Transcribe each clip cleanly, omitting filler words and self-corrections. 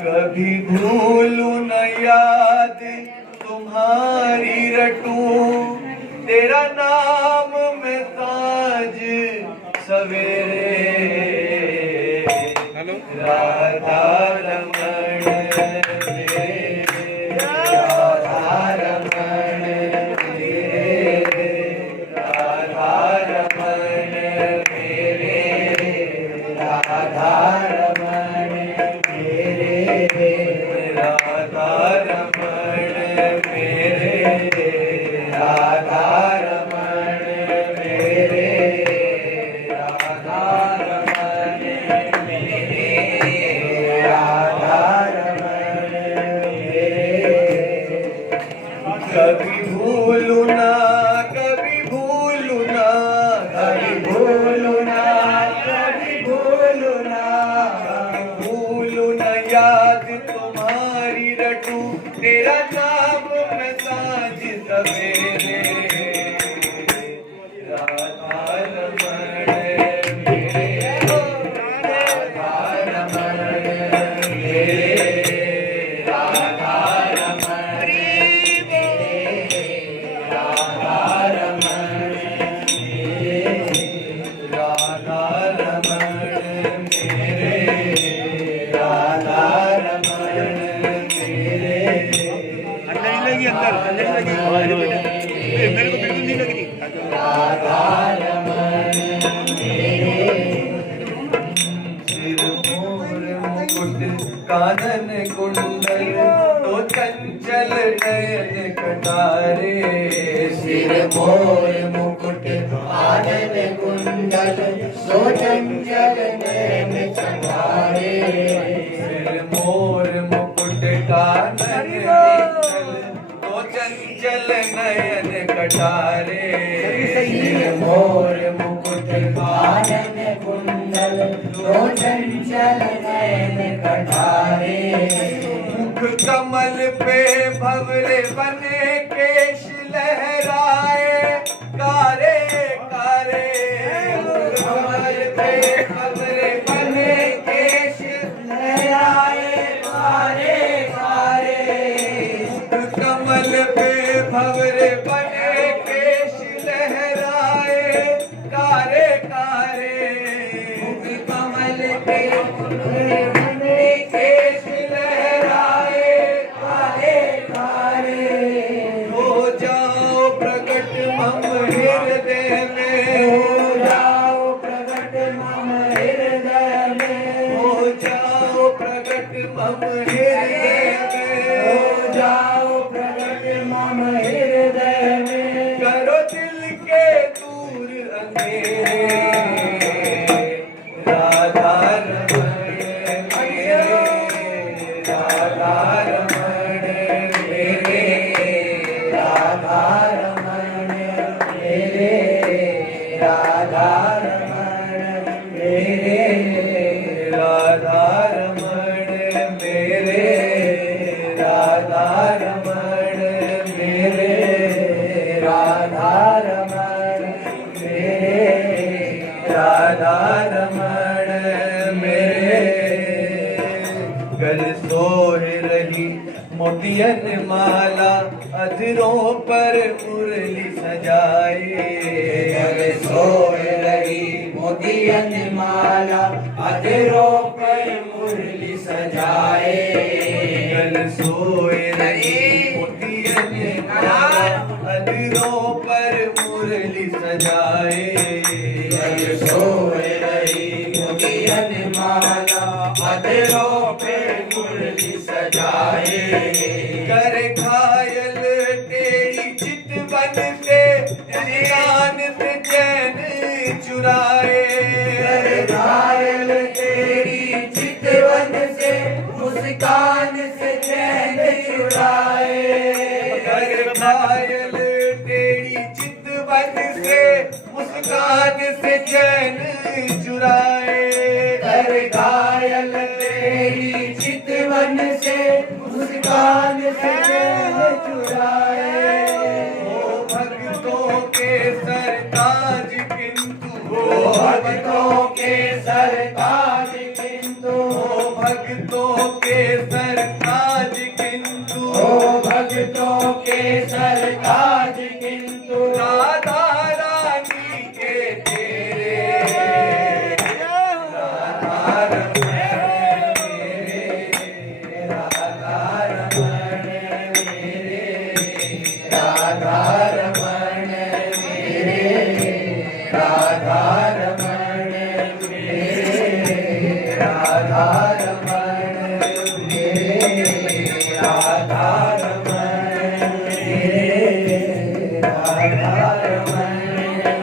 कभी भूलूं न याद तुम्हारी रटूं, तेरा नाम मैं साँझ सवेरे। राधा रमण राधा रमण राधा रमण मेरे, राधा रमण मेरे, राधा रमण मेरे, राधा रमण मेरे, राधा रमण मेरे, राधा रमण मेरे। कभी भूलूं ना, कभी भूलूं ना, कभी भूलूं ना, कभी भूलूं ना, कभी भूलूं ना याद तुम्हारी रटूं, तेरा नाम मैं साँझ सवेरे। राधा रमण मेरे, राधा रमण मेरे, राधा रमण मेरे, राधा रमण मेरे, राधा रमण मेरे, राधा रमण मेरे। अंदर नहीं लगी, अंदर नहीं लगी, मेरे को बिल्कुल नहीं लगी। राधा रमण मेरे, सिर मोर मुकुट कानन कुंडल, तो चंचल नयन कटारे। सिर मोर मुकुट कानन कुंडल, तो चंचल नयन कटारे। सिर मोर मुकुट कानन कुंडल, तो चंचल नयन कटारे। सिर मोर मुकुट कानन कुंडल, तो चंचल नयन कटारे। मुख कमल पे भंवरे बने केश लहराए, कारे कारे। मुख कमल पे भंवरे बने केश लहराए, कारे कारे। मुख कमल पे भंवरे बने केश लहराए, कारे कारे। मुख कमल पे भंवरे बने केश लहराए, कारे कारे। हो जाओ प्रकट मम हृदय में, हो जाओ प्रकट मम हृदय में, हो जाओ प्रकट मम हृदय में, हो जाओ प्रकट मम हृदय में। करो दिल के दूर अंधेरे। राधा रमण मेरे, राधा रमण मेरे, राधा रमण मेरे, राधा रमण मेरे, राधा रमण मेरे, राधा रमण मेरे, राधा रमण मेरे, राधा रमण मेरे। गल सोह रही मोतियन माला, अधरों पर मुरली सजाए। गल सोह रही मोतियन माला, अधरों पर मुरली सजाए। गल सोह रही मोतियन माला, अधरों पर मुरली सजाए। गल सोह रही मोतियन माला, अधरों पे मुरली सजाए। कर घायल तेरी चितवन से, मुस्कान से चैन चुराए। कर घायल तेरी चितवन से, मुस्कान से चैन चुराए। कर घायल तेरी चितवन से, मुस्कान से चैन चुराए। कर घायल तेरी चितवन से, मुस्कान से चैन चुराए। ओ भक्तों के सरताज किंतु, ओ भक्तों के सरताज किंतु, ओ भक्तों के सरताज किंतु भक्तों के सरताज किंतु राधा रानी के तेरे राधा रमण मेरे राधा रमण मेरे राधा रमण मेरे राधा रमण मेरे राधा रमण मेरे राधा रमण मेरे राधा रमण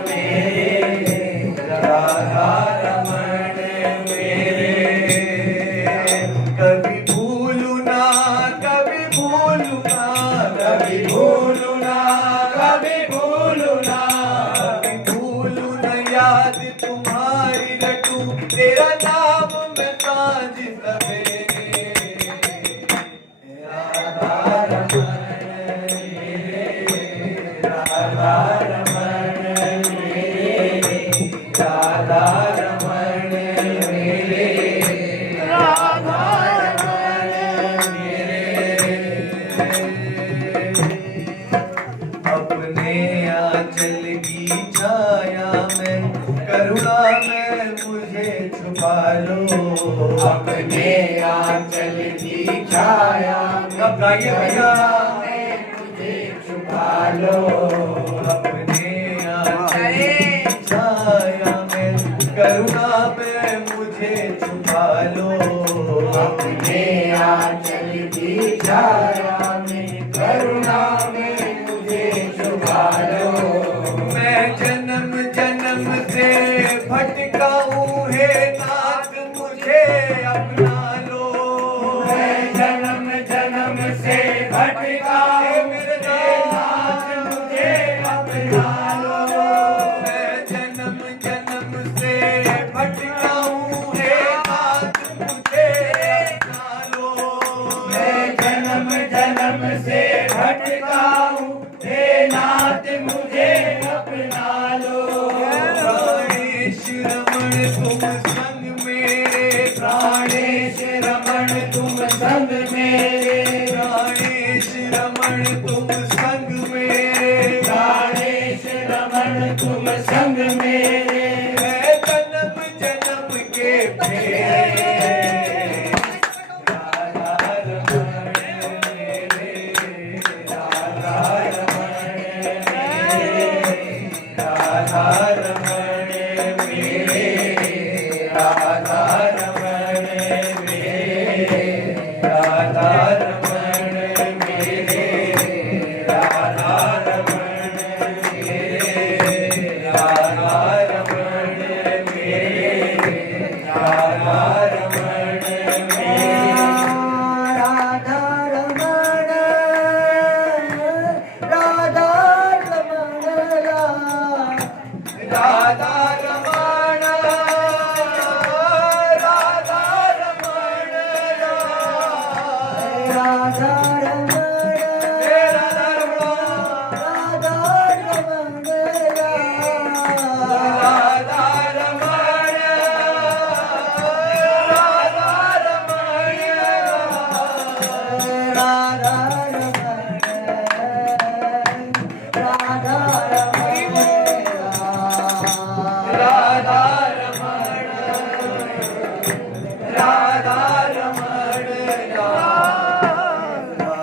मेरे राधा रमण मेरे कभी भूलू ना कभी भूलू ना कभी भूलू ना कभी भूलू ना कभी भूलू न याद तुम्हारी लटू तेरा नाम मैं सांझ सवेरे राधा रमण मेरे राधा रमण मेरे राधा रमण मेरे राधा रमण मेरे अपने आंचल की छाया में करुणा में मुझे छुपा लो अपने आंचल की छाया अब गाइए भैया में मुझे छुपा लो अपने आंचल की छाया में करुणा में मुझे छुपा लो अपने आंचल की छाया में करुणा में मुझे छुपा लो मैं जन्म जन्म से भटका हूँ हे नाथ मुझे अपना लो मैं जन्म जन्म से भटका मेरे नाथ मुझे अपना लो मैं जन्म जन्म से भटका हूँ हे नाथ मुझे अपना लो मैं जन्म जन्म से भटका हूँ हे नाथ मुझे अपना लो प्राणेश रमण तुम संग मेरे प्राणेश रमण तुम संग मेरे प्राणेश रमण तुम संग मेरे प्राणेश रमण तुम संग मेरे मैं जन्म जन्म के फेरे राधा रमण मेरे राधा रमण मेरे राधा रमण मेरे राधा रमण मेरे राधा रमण मेरे राधा रमण मेरे राधा रमण मेरे राधा रमण मेरे राधा रमण राधा रमण राधा रमण राधा रमण राधा रमण हे राधा रमण राधा रमण राधा रमण राधा रमण राधा राधा रमण राधा रमण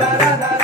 राधा राधा